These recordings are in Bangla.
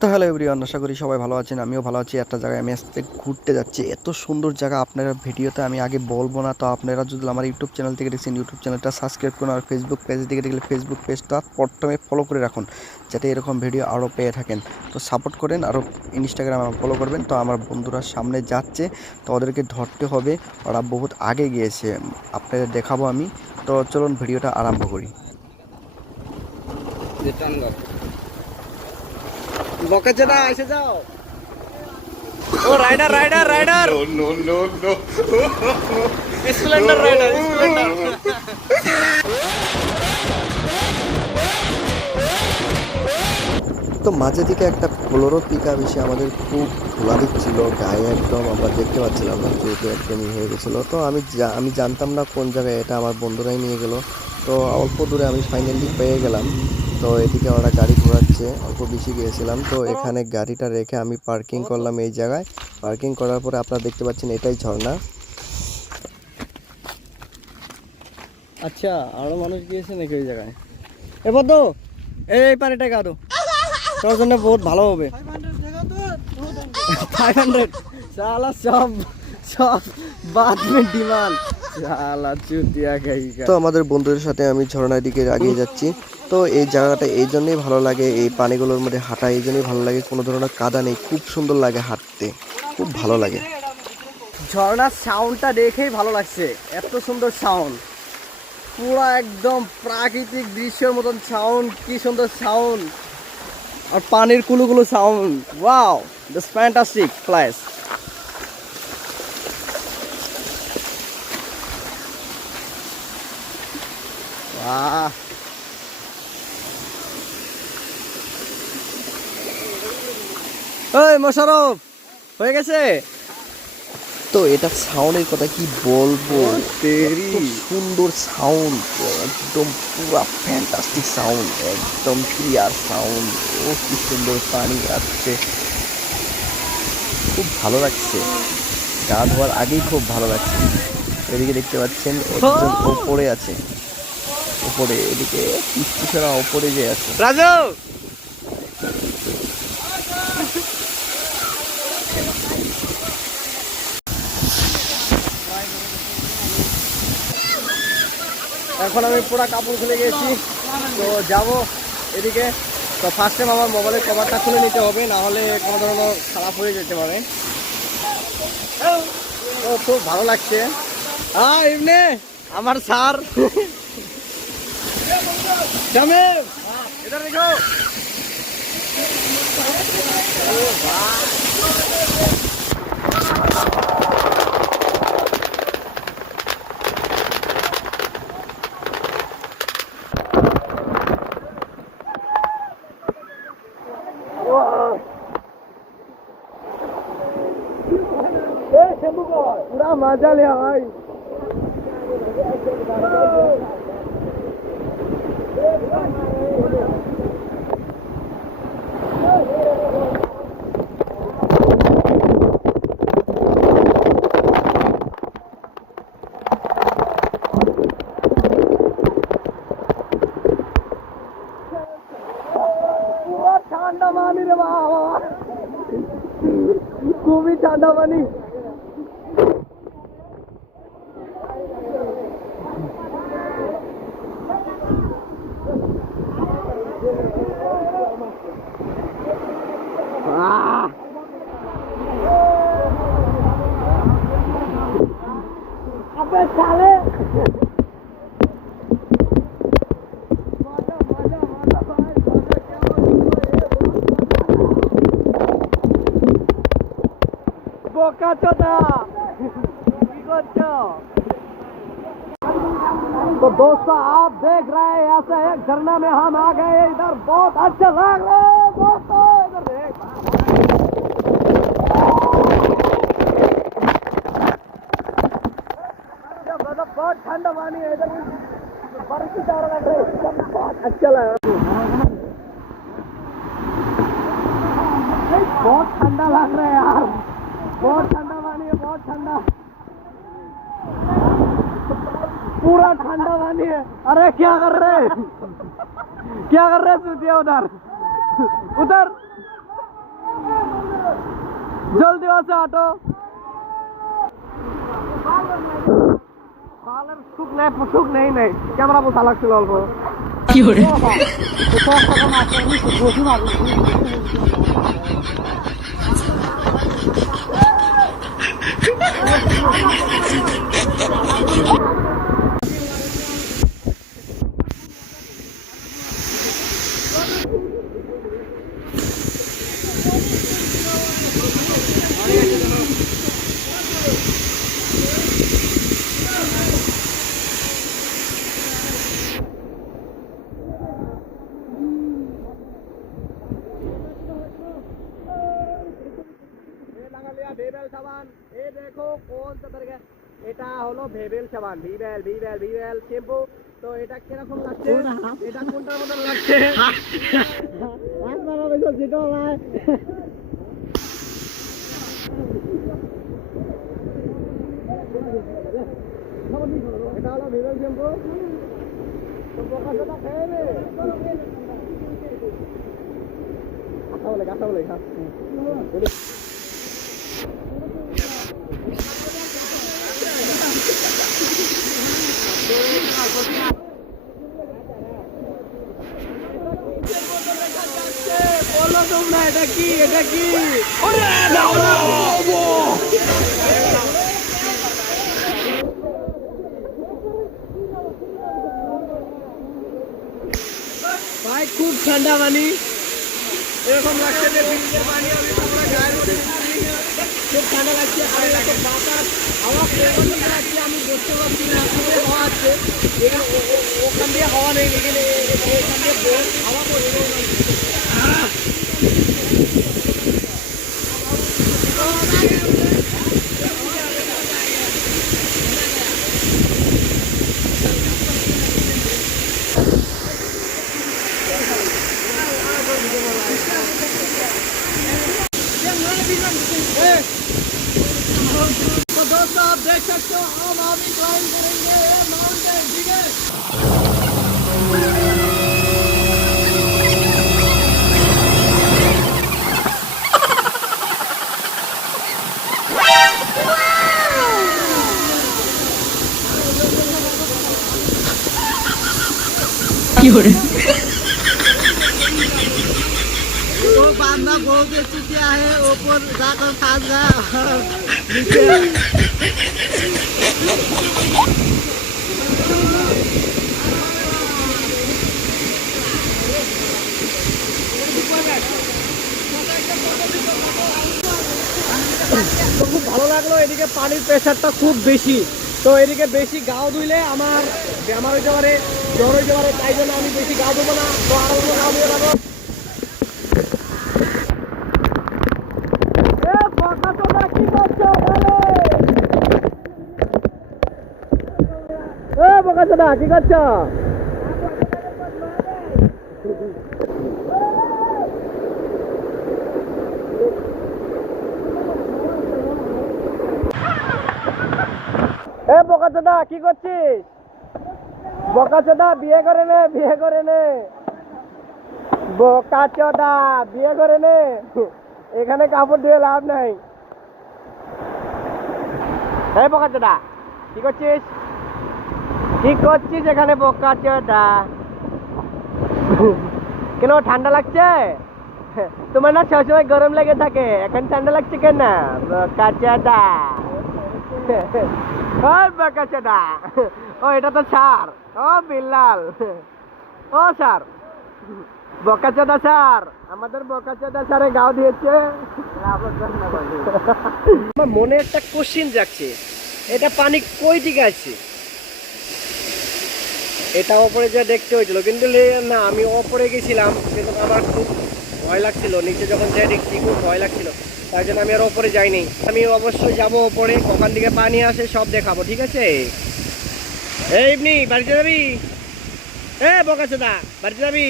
তো হ্যালো এভরিওয়ান, আশা করি সবাই ভালো আছেন। আমিও ভালো আছি। একটা জায়গায় আমি আজকে ঘুরতে যাচ্ছি, এত সুন্দর জায়গা আপনারা ভিডিওতে আমি আগে বলবো না। তো আপনারা যদি আমার ইউটিউব চ্যানেল থেকে দেখছেন, ইউটিউব চ্যানেলটা সাবস্ক্রাইব করুন, আর ফেসবুক পেজ থেকে দেখলে ফেসবুক পেজটা প্রথমে ফলো করে রাখুন, যাতে এরকম ভিডিও আরও পেয়ে থাকেন। তো সাপোর্ট করেন, আরও ইনস্টাগ্রামে ফলো করবেন। তো আমার বন্ধুরা সামনে যাচ্ছে, তো ওদেরকে ধরতে হবে, ওরা বহুত আগে গিয়েছে, আপনাদের দেখাবো আমি। তো চলুন ভিডিওটা আরম্ভ করি। বকেচেদা এসে যাও। ও rider rider rider No, no, no, Splendor rider Splendor. তো মাঝে থেকে একটা বোলেরো পিকআপ এসে আমাদের খুব ধোলা দিচ্ছিল গায়ে, একদম আমরা দেখতে পাচ্ছিলাম না, যেহেতু একদমই হয়ে গেছিলো। তো আমি জানতাম না কোন জায়গায়, এটা আমার বন্ধুরাই নিয়ে গেল। তো অল্প দূরে আমি ফাইনালি পেয়ে গেলাম। তো এদিকে ওরা গাড়ি ঘোরাচ্ছে, অল্প বেশি গিয়েছিলাম। তো এখানে গাড়িটা রেখে আমি পার্কিং করলাম এই জায়গায়। পার্কিং করার পরে আপনারা দেখতে পাচ্ছেন এটাই ঝর্ণা। আচ্ছা, আরো মানুষ গিয়েছে নাকি ওই জায়গায়? এবার তো এই পানিটা কাদো, তোর জন্য বহুত ভালো হবে। 500 সালা সব সব বাদ মে ডিমান্ড সালা চুতিয়া গাই। তো আমাদের বন্ধুদের সাথে আমি ঝর্ণার দিকে এগিয়ে যাচ্ছি। তো এই জায়গাটা এই জন্যই ভালো লাগে, এই পানিগুলোর মধ্যে হাঁটা এই জন্যই ভালো লাগে, কোনো ধরনের কাদা নেই, খুব সুন্দর লাগে হাঁটতে, খুব ভালো লাগে। ঝর্ণার সাউন্ডটা দেখেই ভালো লাগছে, এত সুন্দর সাউন্ড, পুরো একদম প্রাকৃতিক দৃশ্যের মতন সাউন্ড, কি সুন্দর সাউন্ড, আর পানির কুলুকুলু sound. Wow, this fantastic place. বাহ, এই মোশারফ হয়ে গেছে। তো এটা সাউন্ডের কথা কি বলবো, তেরি এত সুন্দর সাউন্ড, একদম পুরা ফ্যান্টাস্টিক সাউন্ড, একদম ক্লিয়ার সাউন্ড। ও কি সুন্দর পানি আসছে, খুব ভালো লাগছে, গা ধোয়ার আগেই খুব ভালো লাগছে। এদিকে দেখতে পাচ্ছেন একজন ওপরে আছে, উপরে এদিকে কিস্তি ফেরা ওপরে যে আছে। রাজু, এখন আমি পুরো কাপড় খুলে গেছি, তো যাব এদিকে। তো ফার্স্ট টাইম আমার মোবাইলের কভারটা খুলে নিতে হবে, না হলে কোনো ধরনের খারাপ হয়ে যেতে পারে। তো খুব ভালো লাগছে। হ্যাঁ এমনি আমার স্যার জামিল, এধার দেখো। पूरा मजा ले भाई। पूरा ठंडा पानी रे बाबा, खूब ही ठंडा पानी। अबे साले बोका चोदा की करछो। तो दोस्तों आप देख रहे हैं ऐसा एक झरना में हम आ गए, इधर बहुत अच्छा लग रहा है दोस्तों, इधर देख बहुत ठंडा पानी है, इधर बर्फ की तरह लग रहा है, बहुत अच्छा लग रहा है, बहुत ठंडा लग रहा है यार, बहुत ठंडा पानी है, बहुत ठंडा, पूरा ठंडा पानी है। अरे क्या कर रहे, क्या कर रहे सुतिया उधर उधर আছে অটো সুখ নেই নেই ক্যামেরা বোঝা লাগছিল অল্প কি করে ভেবেল সাবান এই দেখো কোন তরকারি এটা হলো ভেবেল সাবান ভিবেল ভিবেল ভিবেল শ্যাম্পু তো এটা কিরকম লাগছে এটা কোনটার মতো লাগছে একবার বেশি যেটা হয় এটা হলো ভেবেল শ্যাম্পু তো পোকাটা খেয়ে নে কথা বলে খা বলো তোমরা এটা কি ভাই খুব ঠান্ডা পানি এরকম লাগছে যে ফ্রিজের পানি আমি তোমরা গায়ের মধ্যে খুব ঠান্ডা লাগছে আর এত বাতাস হাওয়া প্রবল লাগছে আমি বসতে পারছি না খুবই হাওয়া আছে এখানে ওখান দিয়ে হাওয়া নেই এখানে এখান দিয়ে হাওয়া পড়ছে तो दोस्तों आप देख सकते हो हम अभी क्लाइंब करेंगे माउंटेन ठीक है वो बांधा बहुत अच्छी क्या है ऊपर जाकर फांस गया नीचे তো খুব ভালো লাগলো এদিকে পানির প্রেসারটা খুব বেশি তো এদিকে বেশি গাও ধুইলে আমার হইতে পারে জ্বর হইতে পারে তাই জন্য আমি বেশি গাও ধুবো না তো আরো গাও ধুয়ে যাবো কি করছো বোকাচোদা কি করছো বোকাচোদা কি করছিস বোকাচোদা বিয়ে করে নে বোকাচোদা বিয়ে করে নে এখানে কাপড় দিয়ে লাভ নাই এই বোকাচোদা কি করছিস এখানে বোকাচোদা কেন ঠান্ডা লাগছে তোমার না সবসময় গরম লেগে থাকে এখন ঠান্ডা লাগছে কেন বোকাচোদা বোকাচোদা ও এটা তো স্যার ও বিল্লাল ও স্যার বোকাচোদা স্যার আমাদের বোকাচোদা স্যারে গাও দিয়েছে আমার মনে একটা কোশ্চিন যাচ্ছে এটা পানি কই দিকে আছে এটা ওপরে যা দেখতে হয়েছিল কিন্তু না আমি ওপরে গেছিলাম কিন্তু আমার খুব ভয় লাগছিল নিচে যখন যাই দেখছি খুব ভয় লাগছিল তাই জন্য আমি আর ওপরে যাইনি আমি অবশ্যই যাবো ওপরে কখন দিকে পানি আসে সব দেখাবো ঠিক আছে এই এমনি বাড়িতে যাবি বোকাচোদা বাড়িতে যাবি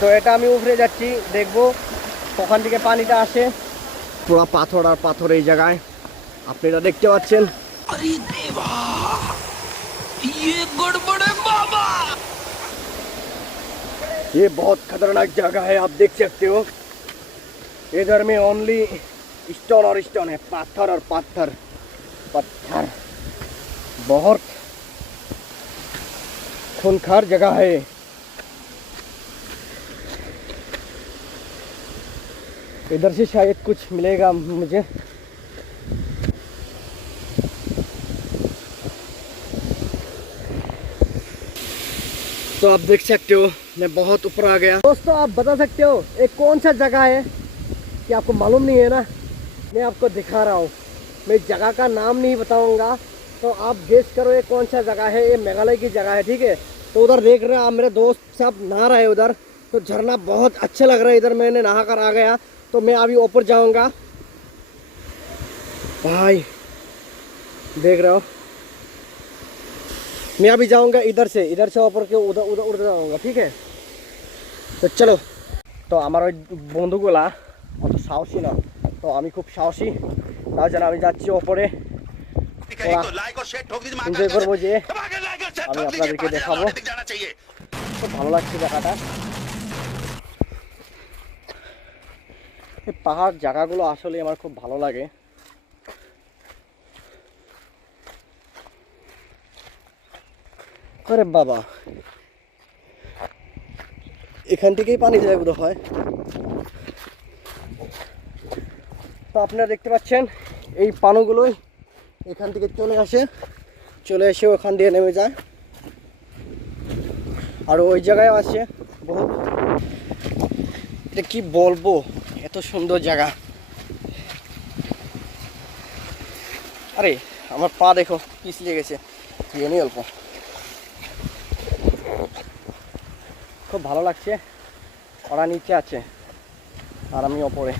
তো এটা আমি উপরে যাচ্ছি দেখবো ওখান থেকে পানিটা আসে পুরো পাথর আর পাথর এই জায়গায় আপনারা দেখতে পাচ্ছেন ये बहुत खतरनाक जगह है, आप देख सकते हो। इधर में ओनली स्टोन और स्टोन है, पत्थर और पत्थर पत्थर। बहुत खूंखार जगह है। इधर से शायद कुछ मिलेगा मुझे। तो आप देख सकते हो मैं बहुत ऊपर आ गया। दोस्तों आप बता सकते हो ये कौन सा जगह है कि आपको मालूम नहीं है ना? मैं आपको दिखा रहा हूँ। मैं जगह का नाम नहीं बताऊंगा, तो आप गेस करो ये कौन सा जगह है। ये मेघालय की जगह है, ठीक है। तो उधर देख रहे हैं आप, मेरे दोस्त सब नहा रहे हैं उधर। तो झरना बहुत अच्छा लग रहा है इधर। मैंने नहा कर आ गया, तो मैं अभी ऊपर जाऊंगा। भाई देख रहे हो, मैं अभी जाऊंगा इधर से ऊपर के उधर उधर उधर जाऊंगा, ठीक है। তো চলো। তো আমার ওই বন্ধুগুলা অত সাহসী না, তো আমি খুব সাহসী, তার জন্য আমি যাচ্ছি ওপরে। এনজয় করবো, যে আমি আপনাদেরকে দেখাবো। খুব ভালো লাগছে জায়গাটা। এই পাহাড় জায়গাগুলো আসলে আমার খুব ভালো লাগে। আরে বাবা, এখান থেকেই পানি যায় বোধ হয়। তো আপনারা দেখতে পাচ্ছেন এই পানিগুলোই এখান থেকে চলে এসে ওখান দিয়ে নেমে যায়। আর ওই জায়গায় আছে বহুত, এটা কি বলবো, এত সুন্দর জায়গা। আরে আমার পা দেখো পিছলে গেছে, এমনি অল্প। খুব ভালো লাগছে। ওরা নিচে আছে আর আমি ওপরে।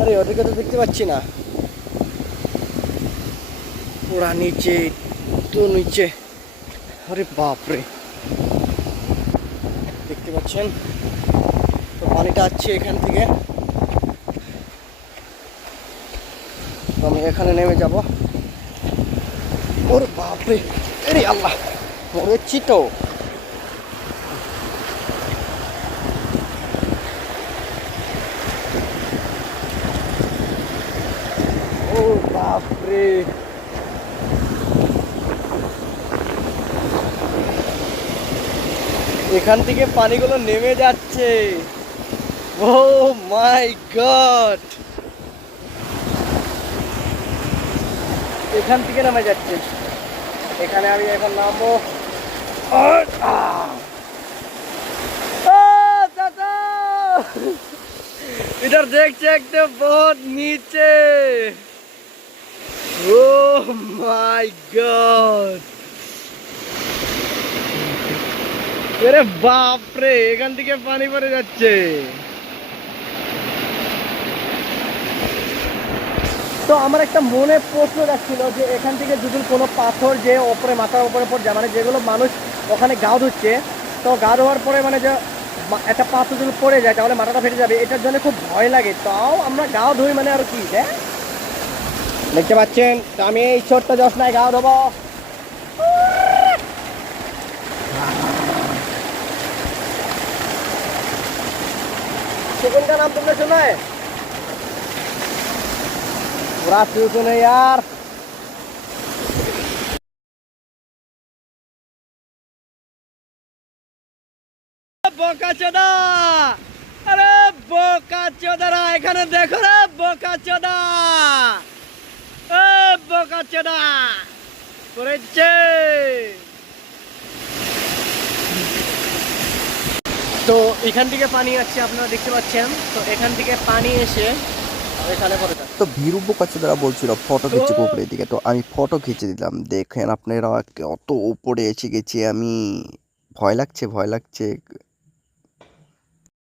আরে ওদেরকে তো দেখতে পাচ্ছি না, ওরা নিচে তো নিচে। আরে বাপরে, দেখতে পাচ্ছেন তো পানিটা আসছে এখান থেকে। আমি এখানে নেমে যাব। ওরে বাপরে, আরে আল্লাহ, মরেছি তো। ও বাপরে, এখান থেকে পানিগুলো নেমে যাচ্ছে। ও মাই গড, এখান থেকে নামে যাচ্ছে। এখানে আমি এখন নামবো। इधर देख सकते हो बहुत नीचे। ओह माय गॉड, अरे बाप रे, এখান থেকে পানি পড়ে যাচ্ছে। তো আমার একটা মনে প্রশ্ন যাচ্ছিল যে এখান থেকে যদি কোনো পাথর যে ওপরে মাথার উপরে পড়ে যায়, মানে যেগুলো মানুষ ওখানে গা ধুচ্ছে, তো গা ধোয়ার পরে মানে যে একটা পাথর যদি পড়ে যায় তাহলে মাথাটা ফেটে যাবে, এটার জন্য খুব ভয় লাগে। তাও আমরা গাও ধুই, মানে আর কি। হ্যাঁ দেখতে পাচ্ছেন, তো আমি এই ছোট্ট জশনায় গাও ধোবো। सुकून का नाम तुमने सुना है? पूरा सुकून है यार। বোকাচোদা, আরে বোকাচোদারা এখানে দেখো রে, বোকাচোদা, এ বোকাচোদা করেছে। তো এখান থেকে পানি আসছে, আপনারা দেখতে পাচ্ছেন। তো এখান থেকে পানি এসে এখানে পড়ে যায়। তো ভিরুব্বু কাছে তারা বলছিল ফটো খিচ্ছে উপরের দিকে, তো আমি ফটো খিচে দিলাম। দেখেন আপনারা কত উপরে এসে গেছি আমি, ভয় লাগছে ভয় লাগছে।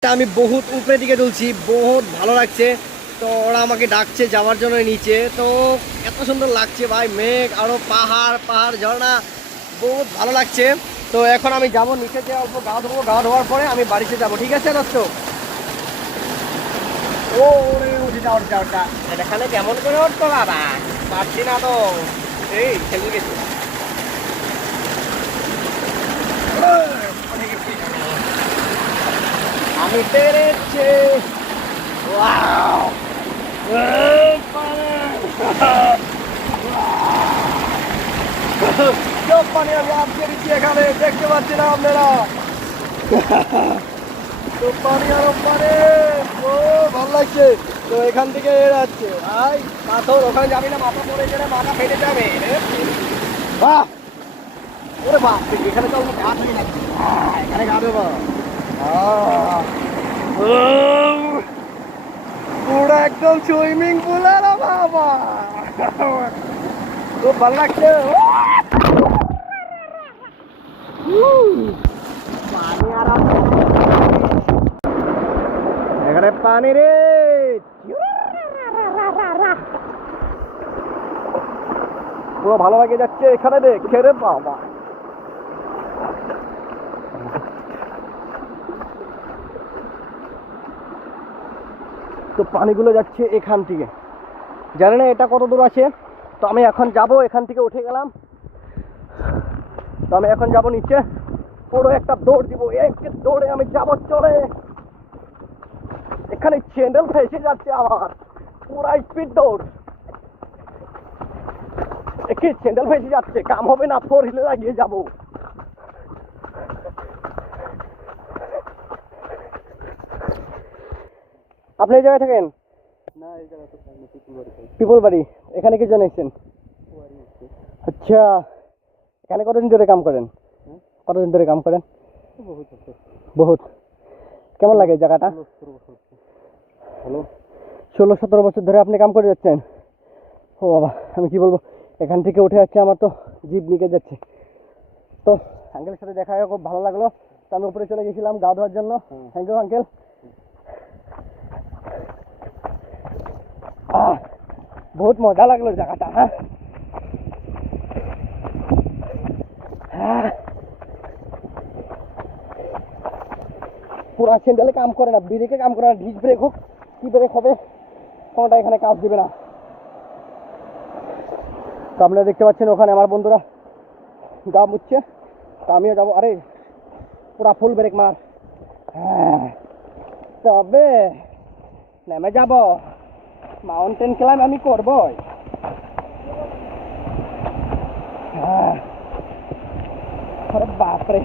আমি বহুত উপরের দিকে তুলছি, বহুত ভালো লাগছে। তো ওরা আমাকে ডাকছে যাওয়ার জন্য নিচে। তো এত সুন্দর লাগছে ভাই, মেঘ আরও পাহাড় পাহাড় ঝর্ণা, বহুত ভালো লাগছে। তো এখন আমি যাব নিচে, যে অল্প গা ধোবো, গা ধোয়ার পরে আমি বাড়িতে যাব, ঠিক আছে দোস্ত? ওরে উঠে ওঠা এখানে কেমন করে উঠবো বাবা, পারছি না তো। এই খেলে গেছি, আমি পেরেছি। ওয়াও, সব পানি আমি আটকে দিচ্ছি এখানে, দেখতে পাচ্ছি না আপনারা। তো পানি আরো পারে, ও ভালো লাগছে। তো এখান থেকে যাচ্ছে, আই পাথর ওখানে যাবি না, মাথা পড়ে গেলে মাথা ফেটে যাবে। বাহ, ওরে বাহ, এখানে তো গা ধুয়ে লাগছে, এখানে গা দেবো। পুরো একদম সুইমিং পুল আর বাবা, খুব ভালো লাগছে। পানি আর এখানে পানি রে, পুরো ভালো লাগে যাচ্ছে এখানে, দেখে রে বাবা। তো পানিগুলো যাচ্ছে এখান থেকে, জানি না এটা কত দূর আছে। তো আমি এখন যাব, এখান থেকে উঠে গেলাম, তো আমি এখন যাব নিচে, পুরো একটা দৌড় দিব, এক দৌড়ে আমি যাব চলে। এখানে চ্যান্ডেল ফেসে যাচ্ছে আমার, পুরো স্পিড দৌড়। একে চ্যান্ডেল ফেসে যাচ্ছে, কাম হবে না, 4 হুইলে লাগিয়ে যাবো। আপনি এই জায়গায় থাকেন? না, এই জায়গা তো পিপল বাড়ি। এখানে কি জন এসেছেন? আচ্ছা, এখানে কতদিন ধরে কাম করেন? কতদিন ধরে কাম করেন? বহুত। কেমন লাগে জায়গাটা? 16-17 বছর ধরে আপনি কাম করে যাচ্ছেন? ও বাবা, আমি কি বলবো, এখান থেকে উঠে যাচ্ছে, আমার তো জিভ নিকে যাচ্ছে। তো আঙ্কেলের সাথে দেখা হয়ে খুব ভালো লাগলো। তো আমি উপরে চলে গেছিলাম গা ধোয়ার জন্য। Thank you uncle. বহুত মজা লাগলো জায়গাটা। হ্যাঁ, পুরা স্যান্ডেলে কাম করে না, ব্রেকে কাম করে না, ডিস ব্রেক হোক কি ব্রেক হবে, কোনটা এখানে কাজ দেবে না। তো আপনারা দেখতে পাচ্ছেন ওখানে আমার বন্ধুরা গা মুচ্ছে, তো আমিও যাবো। আরে পুরা ফুল ব্রেক মার। হ্যাঁ, তবে নেমে যাব, মাউন্টেন ক্লাইম্ব আমি করবই। হ্যাঁ, আরে বাপরে,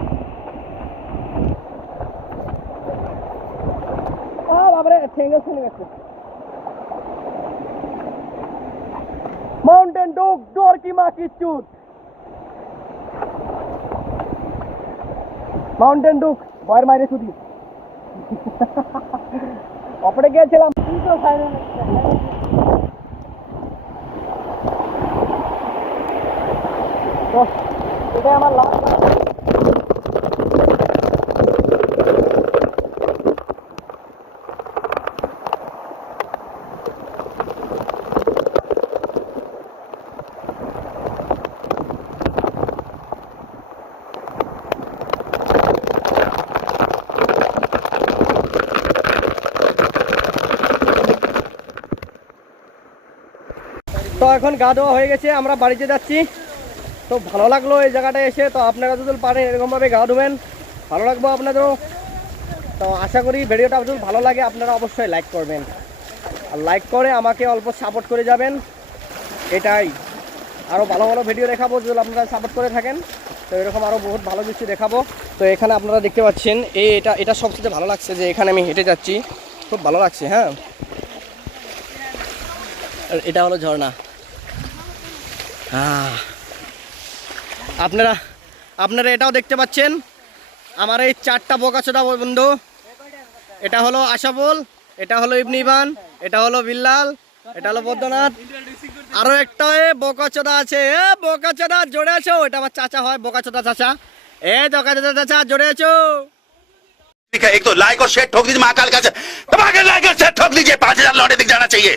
বাপরে ঠেঙ্গা চলে গেছে। মাউন্টেন ডুক, ডোর কি মা কি চুট। মাউন্টেন ডুক, ভয়ের মাইরে ছুটি। অপরে গিয়েছিলাম, তো এটাই আমার লাস্ট। তো এখন গা ধোয়া হয়ে গেছে, আমরা বাড়িতে যাচ্ছি। তো ভালো লাগলো এই জায়গাটা এসে। তো আপনারা যদি পারেন এরকমভাবে গা ধুবেন, ভালো লাগবে আপনাদেরও। তো আশা করি ভিডিওটা যদি ভালো লাগে আপনারা অবশ্যই লাইক করবেন, আর লাইক করে আমাকে অল্প সাপোর্ট করে যাবেন। এটাই, আরও ভালো ভালো ভিডিও দেখাবো যদি আপনারা সাপোর্ট করে থাকেন। তো এরকম আরও বহুত ভালো কিছু দেখাবো। তো এখানে আপনারা দেখতে পাচ্ছেন এটা সবচেয়ে ভালো লাগছে যে এখানে আমি হেঁটে যাচ্ছি, খুব ভালো লাগছে। হ্যাঁ, আর এটা হলো ঝর্ণা। আপনারা এটাও দেখতে পাচ্ছেন, আমার এই 4টা বোকাচোদা বন্ধু। এটা হলো আশাফুল, এটা হলো ইবনে ইবান, এটা হলো বিল্লাল, এটা হলো বৈদ্যনাথ, আরো একটা বোকাচোদা আছে। বোকাচোদা জোরে আছো, এটা আমার চাচা হয়, বোকাচোদা চাচা। বোকাচোদা চাচা জোরে আছো। एक तो लाइक और शेयर ठोक दीजिए, महाकाल का दबा के लाइक और शेयर ठोक दीजिए, 5000 लौटे दिख जाना चाहिए।